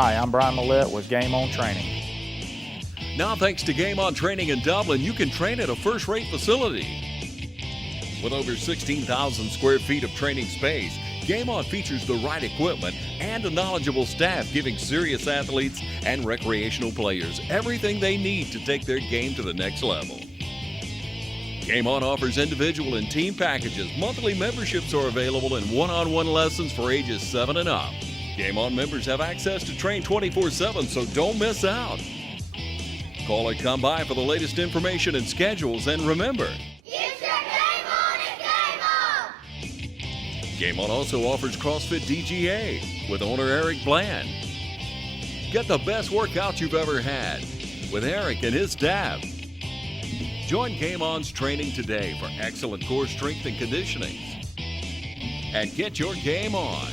Hi, I'm Brian Millette with Game On Training. Now, thanks to Game On Training in Dublin, you can train at a first-rate facility. With over 16,000 square feet of training space, Game On features the right equipment and a knowledgeable staff giving serious athletes and recreational players everything they need to take their game to the next level. Game On offers individual and team packages. Monthly memberships are available and one-on-one lessons for ages 7 and up. Game On members have access to train 24/7, so don't miss out. Call or come by for the latest information and schedules, and remember, Get your game on at Game On! Game On also offers CrossFit DGA with owner Eric Bland. Get the best workout you've ever had with Eric and his staff. Join Game On's training today for excellent core strength and conditioning. And get your game on.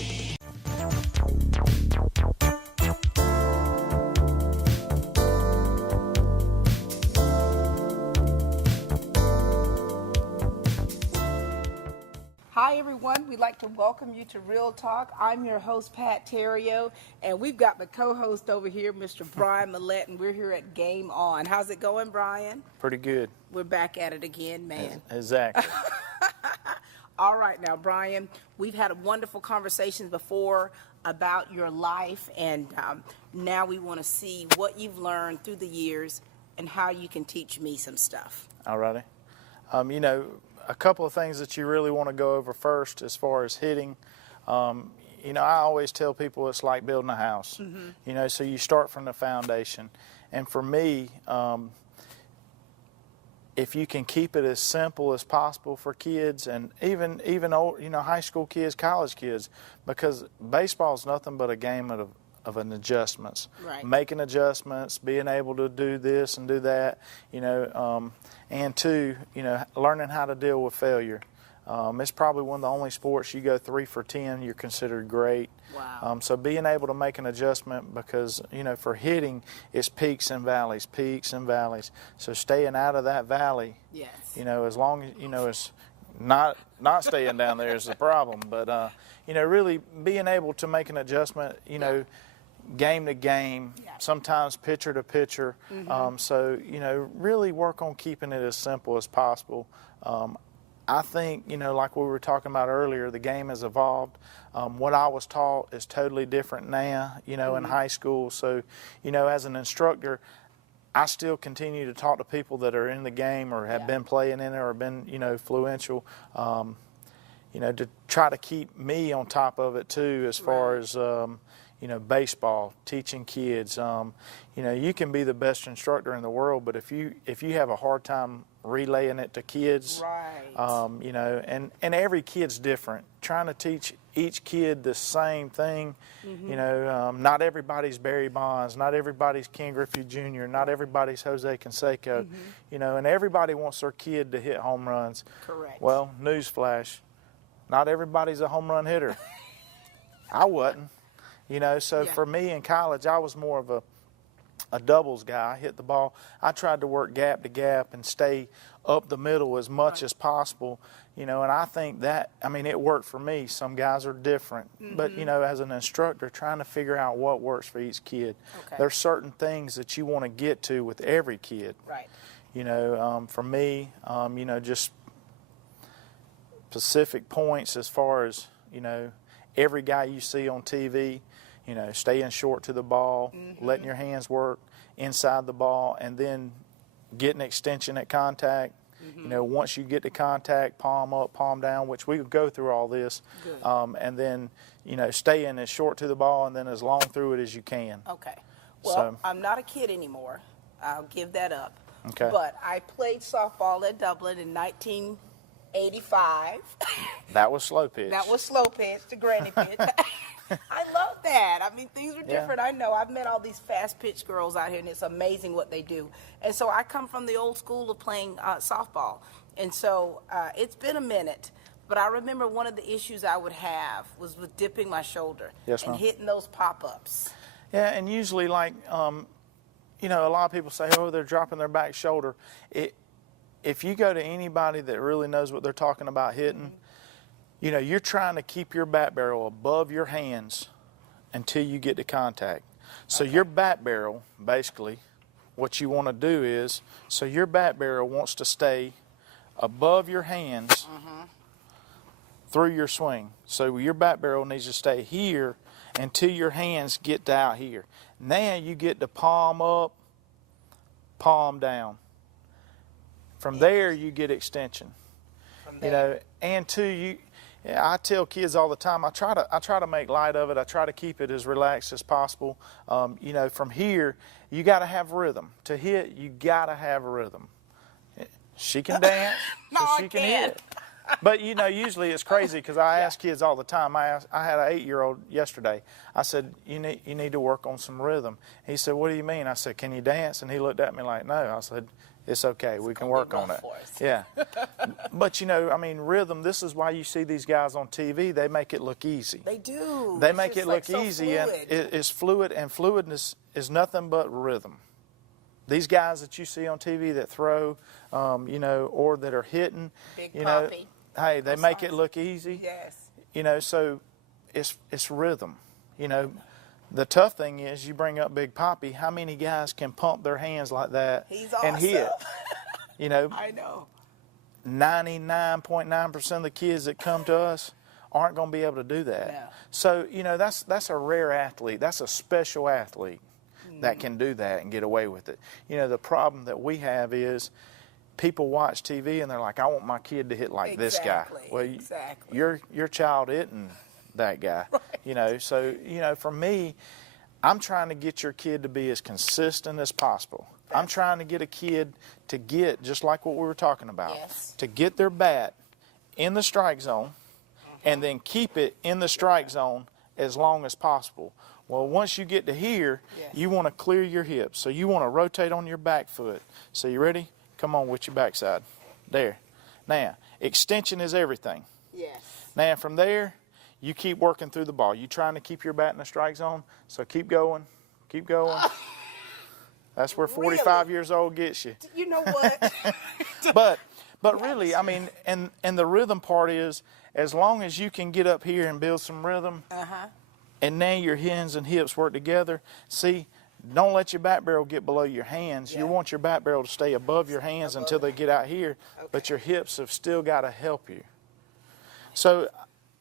Hi everyone, we'd like to welcome you to Real Talk. I'm your host, Pat Terrio, and we've got the co-host over here, Mr. Brian Millette, and we're here at Game On. How's it going, Brian? Pretty good. We're back at it again, man. Exactly. All right now, Brian, we've had wonderful conversations before about your life, and now we want to see what you've learned through the years and how you can teach me some stuff. All righty. A couple of things that you really want to go over first as far as hitting. I always tell people it's like building a house. Mm-hmm. So you start from the foundation. And for me, if you can keep it as simple as possible for kids, and even old, high school kids, college kids, because baseball is nothing but a game of an adjustments. Right. Making adjustments, being able to do this and do that, and two, learning how to deal with failure. It's probably one of the only sports you go 3 for 10, you're considered great. Wow. So being able to make an adjustment, because, for hitting, it's peaks and valleys. So staying out of that valley, Yes. as long as, it's not staying down there is the problem. But, really being able to make an adjustment, game to game, sometimes pitcher to pitcher. Mm-hmm. So, really work on keeping it as simple as possible. I think, like we were talking about earlier, the game has evolved. What I was taught is totally different now, Mm-hmm. in high school. So, as an instructor, I still continue to talk to people that are in the game or have been playing in it or been, influential, to try to keep me on top of it too, as far as, baseball, teaching kids. You can be the best instructor in the world, but if you have a hard time relaying it to kids, right. And every kid's different. Trying to teach each kid the same thing, Mm-hmm. not everybody's Barry Bonds, not everybody's Ken Griffey Jr., not everybody's Jose Canseco, Mm-hmm. And everybody wants their kid to hit home runs. Correct. Well, newsflash, not everybody's a home run hitter. I wasn't. So for me in college, I was more of a doubles guy. I hit the ball. I tried to work gap to gap and stay up the middle as much as possible, and I think that, it worked for me. Some guys are different, but, as an instructor, trying to figure out what works for each kid. Okay. There's certain things that you want to get to with every kid. Right. For me, just specific points as far as, every guy you see on TV, staying short to the ball, letting your hands work inside the ball, and then getting extension at contact. Once you get to contact, palm up, palm down, which we could go through all this. And then, staying as short to the ball and then as long through it as you can. Okay. Well, I'm not a kid anymore. I'll give that up. Okay. But I played softball at Dublin in 1985. That was slow pitch. That was slow pitch, the granny pitch. I love that. Things are different. I know. I've met all these fast pitch girls out here, and it's amazing what they do. And so I come from the old school of playing softball. And so it's been a minute. But I remember one of the issues I would have was with dipping my shoulder and hitting those pop-ups. Yeah, and usually, like, a lot of people say, oh, they're dropping their back shoulder. If you go to anybody that really knows what they're talking about hitting, you're trying to keep your bat barrel above your hands until you get to contact. So your bat barrel, basically, what you want to do is, so your bat barrel wants to stay above your hands through your swing. So your bat barrel needs to stay here until your hands get to out here. Now you get to palm up, palm down. From there you get extension. You know, and two, I tell kids all the time, I try to make light of it. I try to keep it as relaxed as possible. You know, from here, you got to have rhythm. To hit, you got to have rhythm. She can dance, No, so I she can can't. hit. But, you know, usually it's crazy because I ask kids all the time. I had an 8-year-old yesterday. I said, you need to work on some rhythm. He said, what do you mean? I said, can you dance? And he looked at me like, no. I said, it's okay. We can work on it. Yeah. But, you know, I mean, rhythm, this is why you see these guys on TV. They make it look easy. They do. They It's make just it like look so easy, and fluid. it's fluid, and fluidness is nothing but rhythm. These guys that you see on TV that throw, you know, or that are hitting, Big you know, Poppy. hey, they make it look easy. Yes. You know, so it's rhythm. You know, the tough thing is you bring up Big Poppy. How many guys can pump their hands like that He's and hit? awesome. You know, I know. 99.9% of the kids that come to us aren't going to be able to do that. No. So, you know, that's a rare athlete. That's a special athlete that can do that and get away with it. You know, the problem that we have is people watch TV and they're like, I want my kid to hit like this guy. Exactly, Well, exactly. your child isn't that guy. Right. You know, so, you know, for me, I'm trying to get your kid to be as consistent as possible. I'm trying to get a kid to get, just like what we were talking about, Yes. to get their bat in the strike zone and then keep it in the strike zone as long as possible. Well, once you get to here, Yes. you want to clear your hips. So you want to rotate on your back foot. So you ready? Come on with your backside. There. Now, extension is everything. Yes. Now, from there, you keep working through the ball. You trying to keep your bat in the strike zone, so keep going. Keep going. That's where 45 years old gets you. You know what? But really, I mean, and the rhythm part is, as long as you can get up here and build some rhythm, and now your hands and hips work together. See, don't let your bat barrel get below your hands. You Yeah. want your bat barrel to stay above your hands until they get out here, but your hips have still got to help you. So,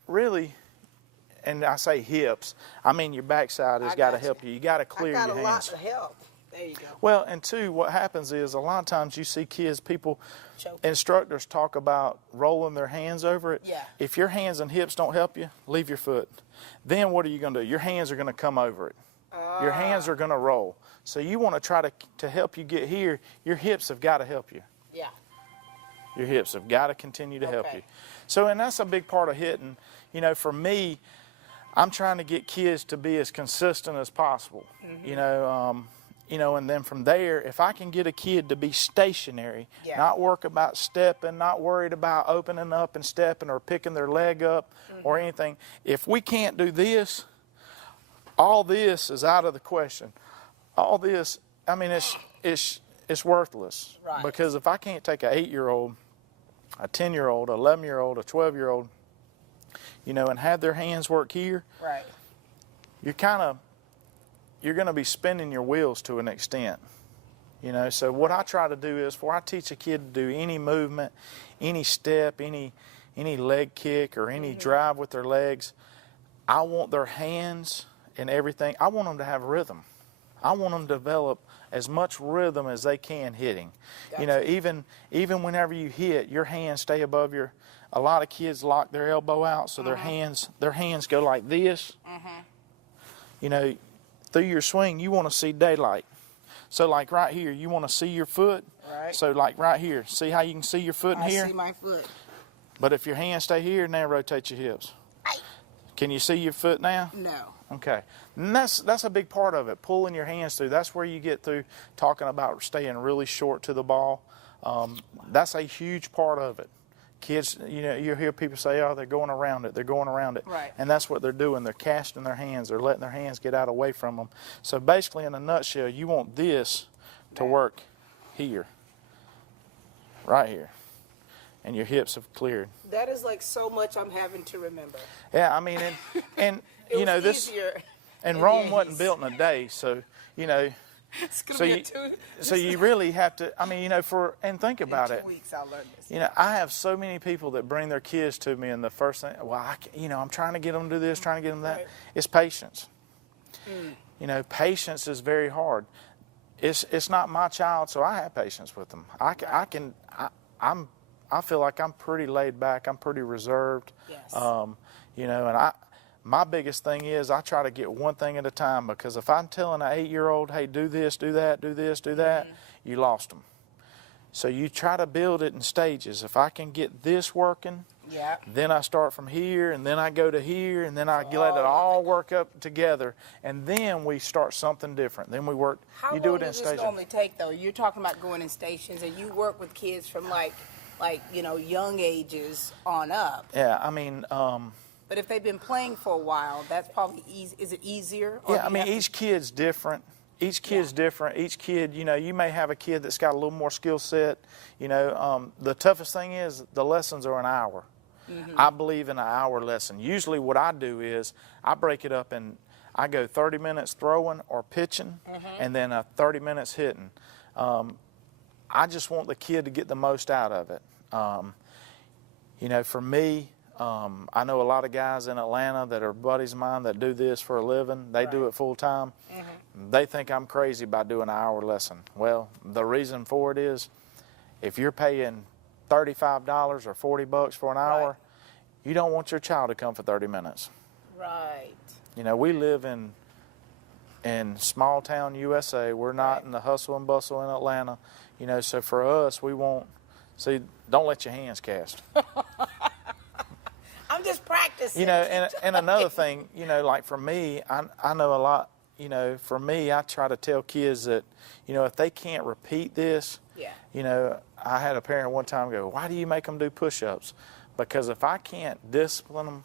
really, and I say hips, I mean your backside has I got to got help you. you. You got to I clear got your a lot hands. of help. There you go. Well, and two, what happens is a lot of times you see kids, Choking. instructors talk about rolling their hands over it. Yeah. If your hands and hips don't help you, leave your foot. Then what are you going to do? Your hands are going to come over it. Your hands are going to roll. So you want to try to help you get here. Your hips have got to help you. Yeah. Your hips have got to continue to help Okay. you. So, and that's a big part of hitting. You know, for me, I'm trying to get kids to be as consistent as possible. You know, and then from there, if I can get a kid to be stationary, Yeah. not work about stepping, not worried about opening up and stepping or picking their leg up or anything. If we can't do this, all this is out of the question. All this, I mean, it's worthless. Right. Because if I can't take an 8-year-old, a 10-year-old, 11-year-old, a 12-year-old, you know, and have their hands work here, Right. you're going to be spinning your wheels to an extent. You know, so what I try to do is, before I teach a kid to do any movement, any step, any leg kick or any drive with their legs, I want their hands and everything, I want them to have rhythm. I want them to develop as much rhythm as they can hitting. You know, even whenever you hit, your hands stay above your. A lot of kids lock their elbow out, so their hands go like this. You know, through your swing, you want to see daylight. So like right here, you want to see your foot. Right. So like right here, see how you can see your foot in I here? see my foot. But if your hands stay here, now rotate your hips. Can you see your foot now? No. Okay. And that's a big part of it, pulling your hands through. That's where you get through talking about staying really short to the ball. That's a huge part of it. Kids, you know, you hear people say, oh, they're going around it. They're going around it. Right. And that's what they're doing. They're casting their hands. They're letting their hands get out away from them. So basically, in a nutshell, you want this to work here, right here. And your hips have cleared. That is like so much I'm having to remember. Yeah, I mean, and It you know, was this. easier. And Rome wasn't built in a day, so, you know, It's gonna so be you, a two. so you really have to, I mean, you know, and think about in it. 2 weeks I'll learn this. You know, I have so many people that bring their kids to me, and the first thing, well, I'm trying to get them to do this, trying to get them that. Right. It's patience. You know, patience is very hard. It's not my child, so I have patience with them. I feel like I'm pretty laid back. I'm pretty reserved. Yes. You know, and my biggest thing is I try to get one thing at a time, because if I'm telling an 8-year-old, hey, do this, do that, do this, do that, you lost them. So you try to build it in stages. If I can get this working, Yeah. then I start from here, and then I go to here, and then I let it all work up together, and then we start something different. Then we work. How You do long it in does this stages. normally take, though? You're talking about going in stations, and you work with kids from like young ages on up. Yeah, I mean, But if they've been playing for a while, that's probably easy. Is it easier? Or yeah, do I you mean, have to- each kid's different. Each kid's different. Each kid, you know, you may have a kid that's got a little more skill set. You know, the toughest thing is the lessons are an hour. I believe in an hour lesson. Usually what I do is I break it up and I go 30 minutes throwing or pitching, and then 30 minutes hitting. I just want the kid to get the most out of it. You know, for me, I know a lot of guys in Atlanta that are buddies of mine that do this for a living. They do it full time. They think I'm crazy by doing an hour lesson. Well, the reason for it is if you're paying $35 or $40 for an hour, you don't want your child to come for 30 minutes. Right. You know, we live in small town USA. We're not in the hustle and bustle in Atlanta. You know, so for us, we won't, see, don't let your hands cast. I'm just practicing. You know, and another thing, you know, like for me, I know a lot, you know, for me, I try to tell kids that, you know, if they can't repeat this, Yeah. you know, I had a parent one time go, why do you make them do push-ups? Because if I can't discipline them,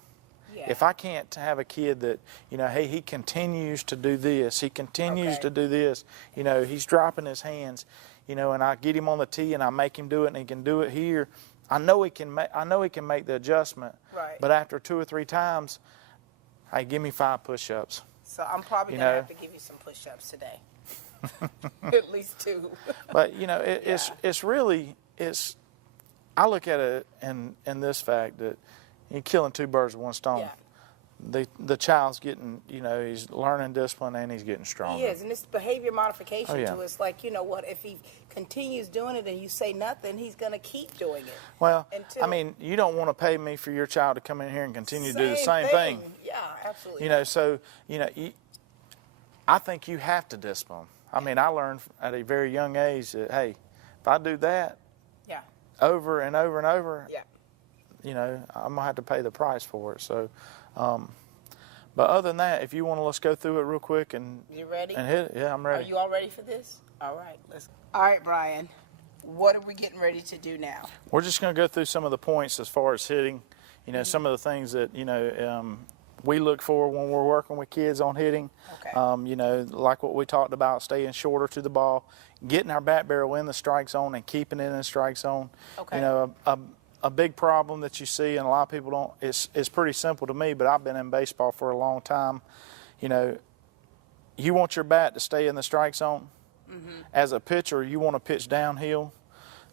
Yeah. if I can't have a kid that, you know, hey, he continues to do this, he continues Okay. to do this, you know, he's dropping his hands, you know, and I get him on the tee and I make him do it and he can do it here. I know he can make the adjustment. Right. But after 2 or 3 times, hey, give me 5 push-ups. So I'm probably You going to know. have to give you some push-ups today. At least 2. But you know, it's really I look at it in this fact that you're killing 2 birds with one stone. Yeah. The child's getting, you know, he's learning discipline and he's getting stronger. He is, and it's behavior modification Oh, yeah. to it's like, you know what, if he continues doing it and you say nothing, he's going to keep doing it. Well, Until- I mean, you don't want to pay me for your child to come in here and continue to do the same thing. Yeah, absolutely. You know, so, you know, I think you have to discipline. I mean, I learned at a very young age that, hey, if I do that Yeah, over and over and over, yeah. you know, I'm going to have to pay the price for it. So, but other than that, if you want to, let's go through it real quick and You ready? hit it. Yeah, I'm Are ready. you all ready for this? All right, All right, Brian, what are we getting ready to do now? We're just going to go through some of the points as far as hitting, you know, some of the things that, you know, we look for when we're working with kids on hitting. Okay. You know, like what we talked about, staying shorter to the ball, getting our bat barrel in the strike zone and keeping it in the strike zone. Okay. You know, a big problem that you see, and a lot of people don't, it's pretty simple to me, but I've been in baseball for a long time. You know, you want your bat to stay in the strike zone. As a pitcher, you want to pitch downhill.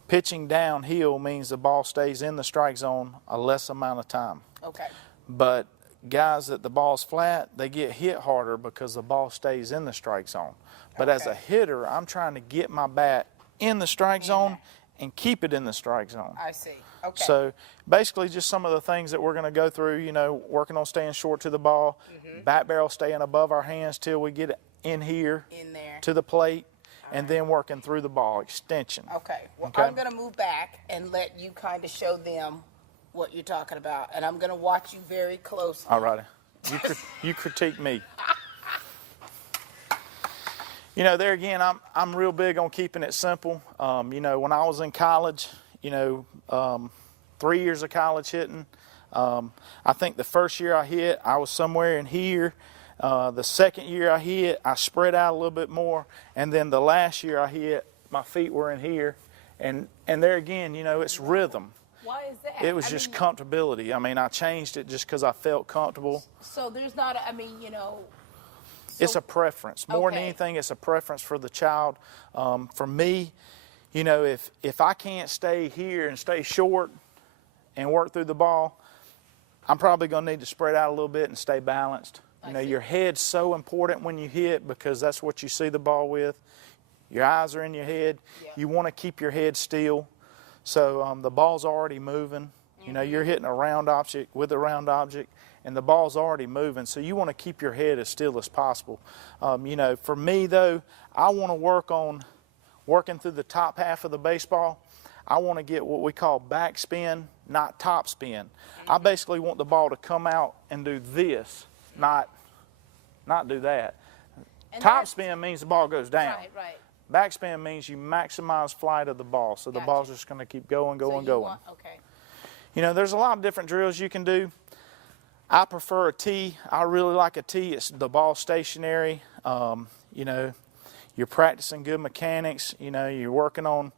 Pitching downhill means the ball stays in the strike zone a less amount of time. Okay. But guys that the ball's flat, they get hit harder because the ball stays in the strike zone. But as a Okay. hitter, I'm trying to get my bat in the strike zone and keep it in the strike zone. I see. Okay. So basically just some of the things that we're going to go through, you know, working on staying short to the ball, bat barrel staying above our hands till we get it in here in there. to the plate, and then working through the ball, extension. Okay. Well, Okay. I'm going to move back and let you kind of show them what you're talking about, and I'm going to watch you very closely. All righty. You critique me. You know, there again, I'm real big on keeping it simple. You know, when I was in college, you know, 3 years of college hitting, I think the first year I hit, I was somewhere in here. The second year I hit, I spread out a little bit more. And then the last year I hit, my feet were in here. And there again, you know, it's rhythm. Why is that? It was just comfortability. I mean, I changed it just because I felt comfortable. So there's not, I mean, you know, It's a preference. More than Okay. anything, it's a preference for the child. For me, you know, if I can't stay here and stay short and work through the ball, I'm probably going to need to spread out a little bit and stay balanced. You know, your head's so important when you hit because that's what you see the ball with. Your eyes are in your head. Yeah. You want to keep your head still. So the ball's already moving. You know, you're hitting a round object with a round object, and the ball's already moving. So you want to keep your head as still as possible. You know, for me, though, I want to work on working through the top half of the baseball. I want to get what we call backspin, not top spin. I basically want the ball to come out and do this, not do that. And Top that's- spin means the ball goes down. Right. Backspin means you maximize flight of the ball, so the Gotcha. ball's just going to keep going. Okay. You know, there's a lot of different drills you can do. I prefer a tee. I really like a tee. It's the ball stationary. You know, you're practicing good mechanics. You know, you're working on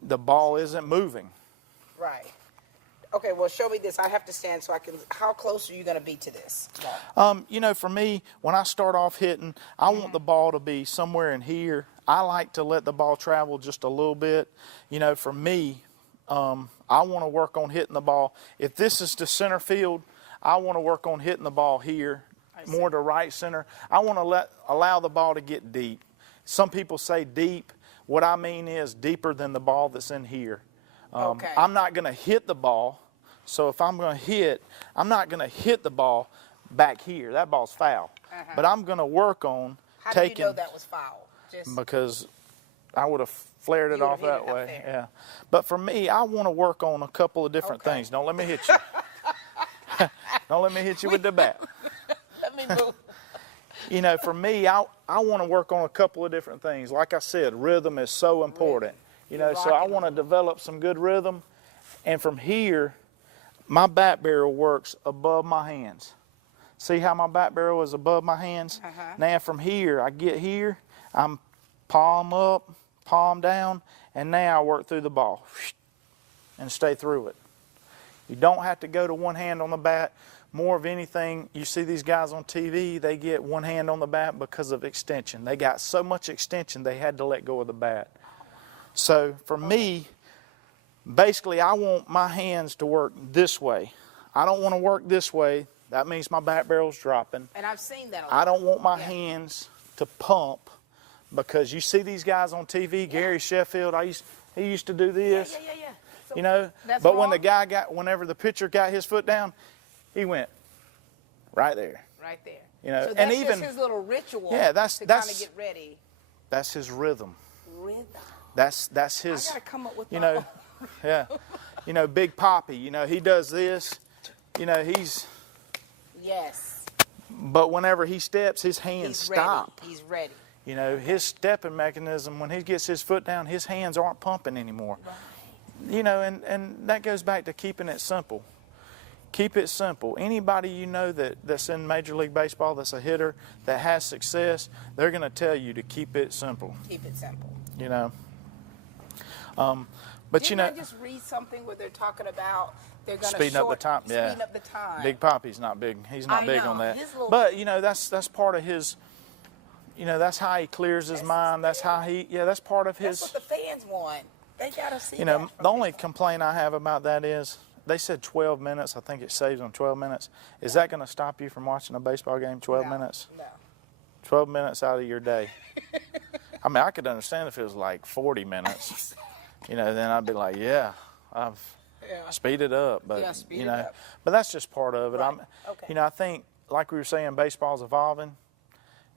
the ball isn't moving. Right. Okay, well, show me this. I have to stand so I can. How close are you going to be to this? You know, for me, when I start off hitting, I want the ball to be somewhere in here. I like to let the ball travel just a little bit. You know, for me, I want to work on hitting the ball. If this is to center field, I want to work on hitting the ball here, more to right center. I want to allow the ball to get deep. Some people say deep. What I mean is deeper than the ball that's in here. Okay. I'm not going to hit the ball. So if I'm going to hit, I'm not going to hit the ball back here. That ball's foul. But I'm going to work on How taking. do you know that was foul? Just Because I would have flared it You off would've hit that it up way. there. Yeah. But for me, I want to work on a couple of different Okay. things. Don't let me hit you. Don't let me hit you with the bat. let me move. You know, for me, I want to work on a couple of different things. Like I said, rhythm is so important. You know, You're so I rocking want to develop some good rhythm. And from here, my bat barrel works above my hands. See how my bat barrel is above my hands? Now from here, I get here, I'm palm up, palm down, and now I work through the ball and stay through it. You don't have to go to one hand on the bat. More of anything, you see these guys on TV, they get one hand on the bat because of extension. They got so much extension, they had to let go of the bat. So for me, basically, I want my hands to work this way. I don't want to work this way. That means my bat barrel's dropping. And I've seen that a lot. I don't want my hands to pump because you see these guys on TV, Gary Sheffield, he used to do this. Yeah. So You know, that's but when wrong? whenever the pitcher got his foot down, he went right there. Right there. You know, so and that's even- just his little ritual. Yeah, that's- to kind of that's- get ready. That's his rhythm. Rhythm. That's I his. gotta come up with You my know, yeah. You know, Big Poppy. You know, he does this. You know, Yes. But whenever he steps, his hands He's stop. ready. He's ready. You know, his stepping mechanism, when he gets his foot down, his hands aren't pumping anymore. You know, and that goes back to keeping it simple. Keep it simple. Anybody you know that's in Major League Baseball that's a hitter that has success, they're going to tell you to keep it simple, Keep it simple. you know. But Didn't you know, I just read something where they're talking about they're going to speeding up the time. Yeah. Speeding up the time. Big Poppy's not big. He's not I big know. on that. His little- But you know, that's part of his. You know, that's how he clears his mind. That's how he. Yeah, that's part of his. That's what the fans want. They gotta see. You know, that from the only people. complaint I have about that is they said 12 minutes. I think it saves them 12 minutes. Is that going to stop you from watching a baseball game? 12 No, minutes. No. 12 minutes out of your day. I mean, I could understand if it was like 40 minutes. You know, then I'd be like, yeah, I've Yeah. speeded up. But Yeah, speed you it know, up. but that's just part of it. Right. I'm, Okay. you know, I think like we were saying, baseball's evolving.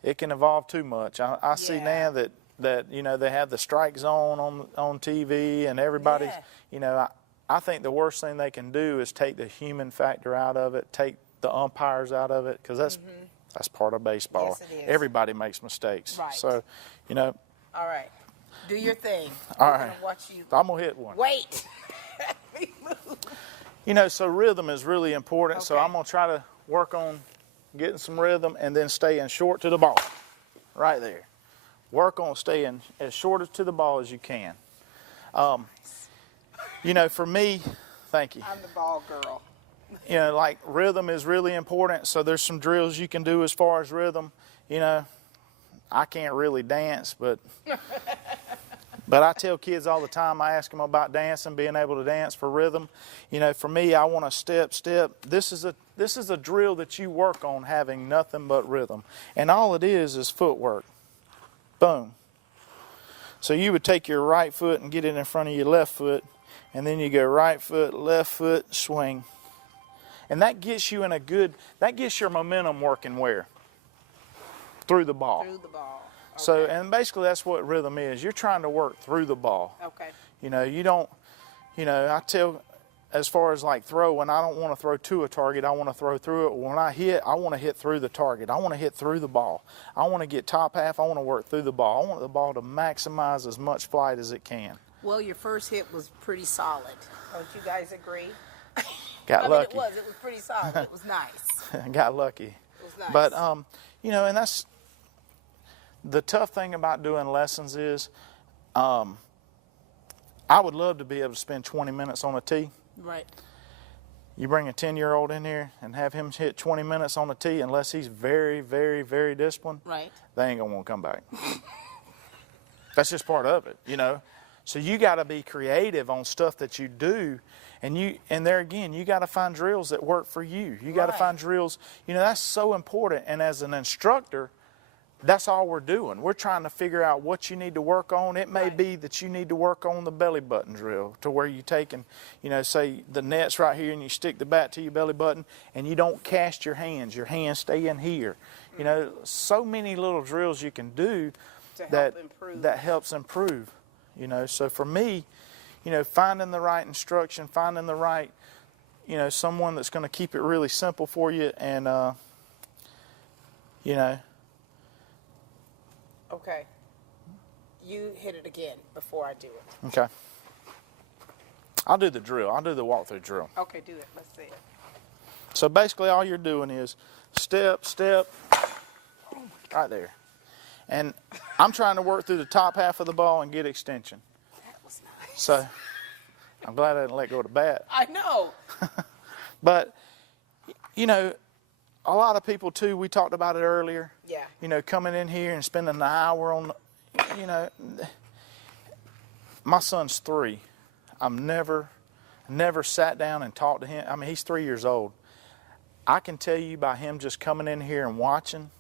It can evolve too much. I see Yeah. now that you know they have the strike zone on TV and everybody's. Yeah. You know, I think the worst thing they can do is take the human factor out of it, take the umpires out of it, because that's part of baseball. Yes, it is. Everybody makes mistakes. Right. So, you know, All right. Do your thing. All We're right. gonna watch you. I'm gonna hit one. Wait. You know, so rhythm is really important. So Okay. I'm gonna try to work on getting some rhythm and then staying short to the ball, right there. Work on staying as short to the ball as you can. You know, for me, thank you. I'm the ball girl. You know, like rhythm is really important. So there's some drills you can do as far as rhythm. you know, I can't really dance, but I tell kids all the time, I ask them about dancing, being able to dance for rhythm. You know, for me, I want to step. This is a drill that you work on having nothing but rhythm. And all it is footwork. Boom. So you would take your right foot and get it in front of your left foot, and then you go right foot, left foot, swing. And that gets you that gets your momentum working where? Through the ball. Through the ball. Okay. So, and basically that's what rhythm is. You're trying to work through the ball. Okay. You know, you don't, you know, I tell, as far as like throwing, I don't want to throw to a target. I want to throw through it. When I hit, I want to hit through the target. I want to hit through the ball. I want to get top half. I want to work through the ball. I want the ball to maximize as much flight as it can. Well, your first hit was pretty solid. Don't you guys agree? Got lucky. It was pretty solid. It was nice. Got lucky. It was nice. But, you know, and that's the tough thing about doing lessons is I would love to be able to spend 20 minutes on a tee. Right. You bring a 10-year-old in here and have him hit 20 minutes on a tee, unless he's very, very, very disciplined, Right. they ain't going to want to come back. That's just part of it, you know. So you got to be creative on stuff that you do. And there again, you got to find drills that work for you. You got to find drills, you know, that's so important. And as an instructor, that's all we're doing. We're trying to figure out what you need to work on. It may be that you need to work on the belly button drill, to where you take and, you know, say the net's right here and you stick the bat to your belly button and you don't cast your hands. Your hands stay in here. You know, so many little drills you can do that helps improve. You know, so for me, you know, finding the right instruction, finding the right, you know, someone that's going to keep it really simple for you, and, you know. Okay. You hit it again before I do it. Okay. I'll do the drill. I'll do the walkthrough drill. Okay, do it. Let's see it. So basically all you're doing is step, right there. And I'm trying to work through the top half of the ball and get extension. That was nice. So I'm glad I didn't let go of the bat. I know. But, you know, a lot of people too, we talked about it earlier. Yeah. You know, coming in here and spending an hour on, you know, my son's 3. I've never sat down and talked to him. I mean, he's 3 years old. I can tell you by him just coming in here and watching,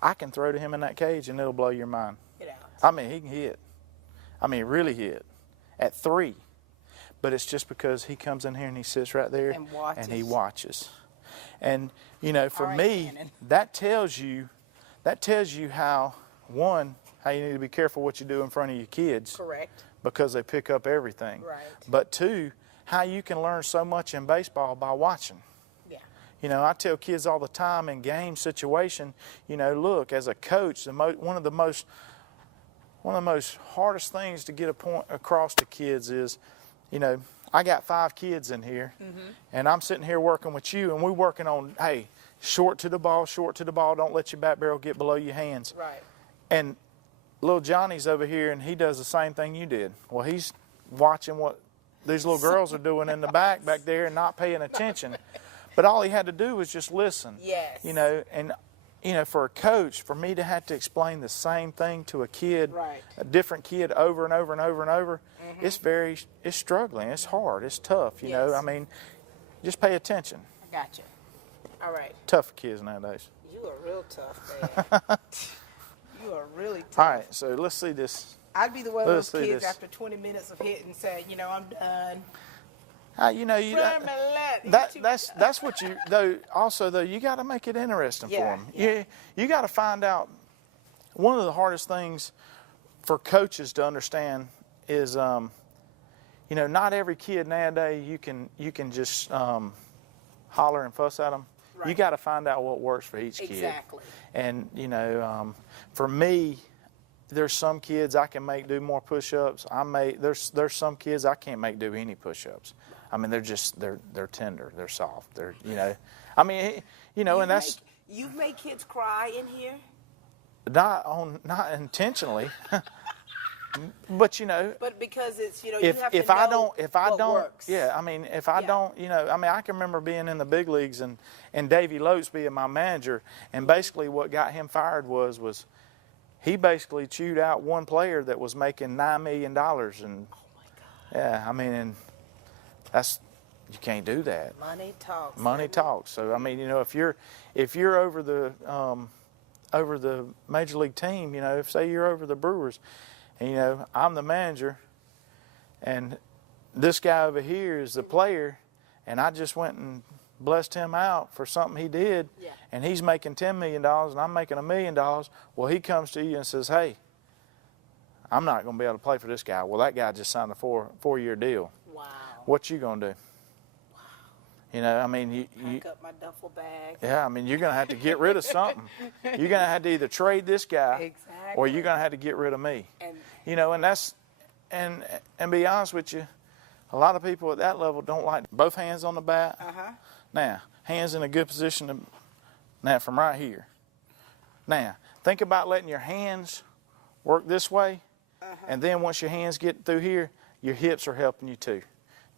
I can throw to him in that cage and it'll blow your mind. Get out. I mean, he can hit. I mean, really hit at 3. But it's just because he comes in here and he sits right there and he watches. And, you know, for me, that tells you how, one, how you need to be careful what you do in front of your kids. Correct. Because they pick up everything. Right. But 2, how you can learn so much in baseball by watching. Yeah. You know, I tell kids all the time in game situation, you know, look, as a coach, one of the most hardest things to get a point across to kids is, you know, I got 5 kids in here, and I'm sitting here working with you, and we're working on, hey, short to the ball, don't let your bat barrel get below your hands. Right. And little Johnny's over here, and he does the same thing you did. Well, he's watching what these little girls are doing in the back there and not paying attention. But all he had to do was just listen. Yes. You know, and, you know, for a coach, for me to have to explain the same thing to a kid, a different kid over and over and over and over, it's struggling. It's hard. It's tough. You know, I mean, just pay attention. I got you. All right. Tough kids nowadays. You are real tough, man. You are really tough. All right, so let's see this. I'd be the one of those kids after 20 minutes of hitting say, you know, I'm done. You know, that's what you, though, also, though, you got to make it interesting for them. Yeah. You got to find out, one of the hardest things for coaches to understand is, you know, not every kid nowadays you can just holler and fuss at them. Right. You got to find out what works for each kid. Exactly. And, you know, for me, there's some kids I can make do more push-ups. There's some kids I can't make do any push-ups. I mean, they're tender, they're soft, they're, you know. I mean, you know, and that's. You've made kids cry in here? Not intentionally. But you know, But because it's, you know, if you have to if I know what don't, works. yeah, I mean, if I Yeah. don't, you know, I mean, I can remember being in the big leagues and Davey Lopes being my manager, and basically what got him fired was he basically chewed out one player that was making $9 million, and Oh my God. yeah, I mean, and that's, you can't do that. Money talks. Money talks. So I mean, you know, if you're over the major league team, you know, if say you're over the Brewers, and you know I'm the manager, and this guy over here is the player, and I just went and blessed him out for something he did, Yeah. and he's making $10 million and I'm making $1 million. Well, he comes to you and says, "Hey, I'm not going to be able to play for this guy." Well, that guy just signed a four-year deal. Wow. What you going to do? You know, I mean, you Pack up my duffel bag. yeah, I mean, you're going to have to get rid of something. You're going to have to either trade this guy or you're going to have to get rid of me. And You know, and that's, and be honest with you, a lot of people at that level don't like both hands on the bat. Now, hands in a good position now from right here. Now, think about letting your hands work this way, and then once your hands get through here, your hips are helping you too.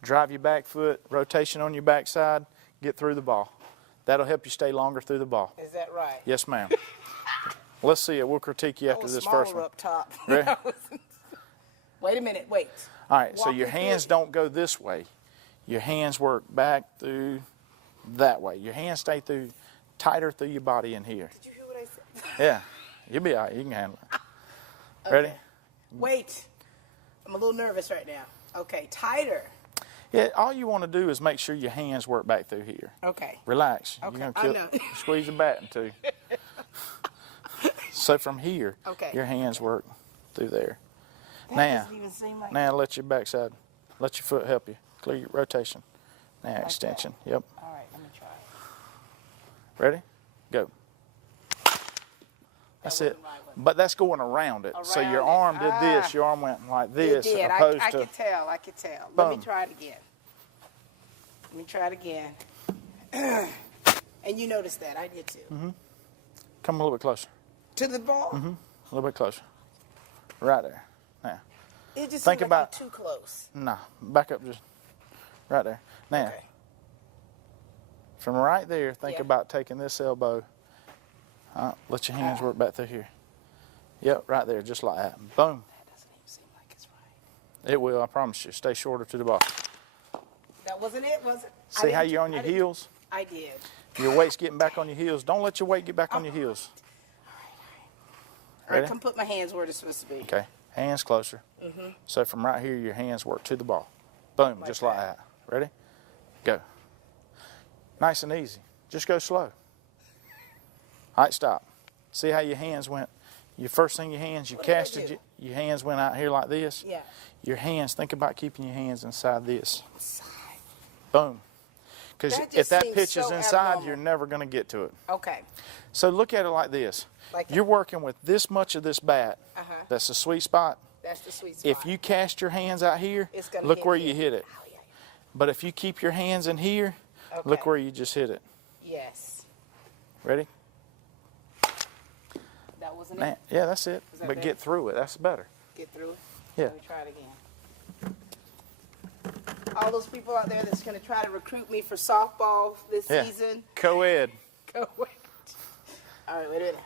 Drive your back foot, rotation on your backside, get through the ball. That'll help you stay longer through the ball. is that right? Yes, ma'am. Let's see it. We'll critique you That after was this smaller first one. up top. Ready? Wait a minute. Wait. All right, so Walk your me through hands it. don't go this way. Your hands work back through that way. Your hands stay tighter through your body in here. Did you hear what I said? Yeah, you'll be all right. You can handle it. Ready? Wait. I'm a little nervous right now. Okay. Tighter. Yeah, all you want to do is make sure your hands work back through here. Okay. Relax. Okay, You're I gonna know. squeeze the bat in two. So from here, Okay. your hands work through there. That Now, doesn't even seem like now let your backside, let your foot help you. Clear your rotation. Now extension. Yep. All right. Let me try. Ready? Go. That's it. wasn't right, was it? But that's going around it. So your Around it. arm did this. Ah. Your arm went like It this, did. opposed I to. could tell. I could tell. Let me Boom. try it again. Let me try it again. And you noticed that. I did too. Come a little bit closer. To the ball? A little bit closer. Right there. Now, It just Think seemed like about- I'm too close. nah, back up just right there. Now, Okay. from right there, think Yeah. about taking this elbow. Let your hands work back through here. Yep, right there, just like that. Boom. That doesn't even seem like it's right. It will, I promise you. Stay shorter to the ball. That wasn't it, was it? I See how didn't- you're on your I didn't- heels? I did. Your weight's getting back on your heels. Don't let your weight get back on your heels. All right, Ready? come put my hands where they're supposed to be. Okay, hands closer. So from right here, your hands work to the ball. Boom, just like that. Ready? Go. Nice and easy. Just go slow. All right, stop. See how your hands went? Your first thing, your hands, you What did I casted do? your hands went out here like this. Yeah. Your hands, think about keeping your hands inside this. Boom. Because That if just that seems pitch is so inside, abnormal. you're never going to get to it. Okay. So look at it like this. Like You're working with this much of this bat. That's the sweet spot. That's the sweet spot. If you cast your hands out here, It's gonna look hit where here. you hit it. Oh, yeah. But if you keep your hands in here, look Okay. where you just hit it. Yes. Ready? That wasn't Man, it. yeah, that's it. Was that But better? get through it. That's better. Get through it. Yeah. Let me try it again. All those people out there that's going to try to recruit me for softball this Yeah. season, Co-ed. go wait. All right, wait a minute.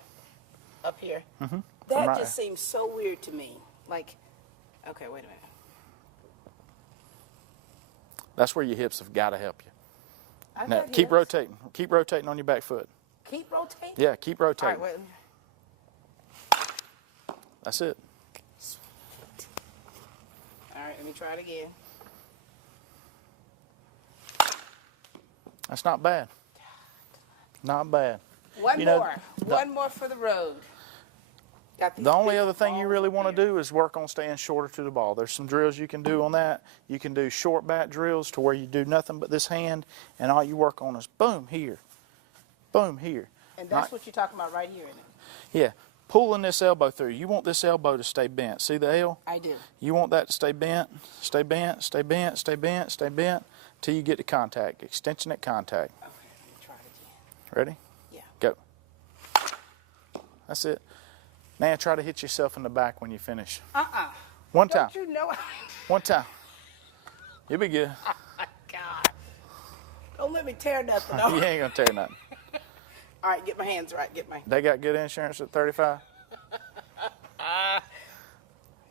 Up here. I'm That right just seems so weird to me. Like, okay, wait a minute. That's where your hips have got to help you. I've Now, got keep hips. rotating. Keep rotating on your back foot. Keep rotating? Yeah, keep All rotating. right, wait. That's it. All right, let me try it again. That's not bad. Not bad. One You know, more. One more for the road. Got these The only big other thing you balls really up want to here. do is work on staying shorter to the ball. There's some drills you can do on that. You can do short bat drills to where you do nothing but this hand, and all you work on is boom here, boom here. And that's Not- what you're talking about right here, isn't it? Yeah, pulling this elbow through. You want this elbow to stay bent. See the L? I do. You want that to stay bent, stay bent, stay bent, stay bent, stay bent, till you get to contact, extension at contact. Okay, let me try it again. Ready? Yeah. Go. That's it. Now try to hit yourself in the back when you finish. One time. Don't you know? One time. You'll be good. Oh, my God. Don't let me tear nothing off. You ain't gonna tear nothing. All right, get my hands right. Get my. They got good insurance at 35.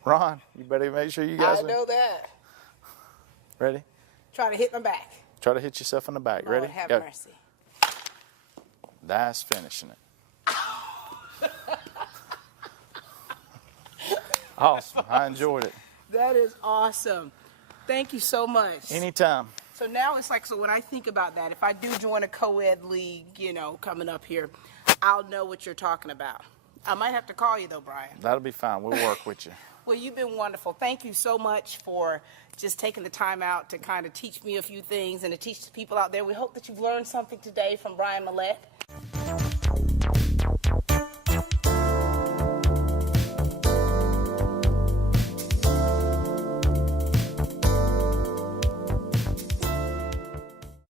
Ron, you better make sure you guys I know that. ready. Try to hit my back. Try to hit yourself in the back. Ready? Lord, have Go. mercy. That's finishing it. Awesome. I enjoyed it. That is awesome. Thank you so much. Anytime. So now it's like, so when I think about that, if I do join a co-ed league, you know, coming up here, I'll know what you're talking about. I might have to call you though, Brian. That'll be fine. We'll work with you. Well, you've been wonderful. Thank you so much for just taking the time out to kind of teach me a few things and to teach the people out there. We hope that you've learned something today from Brian Millett.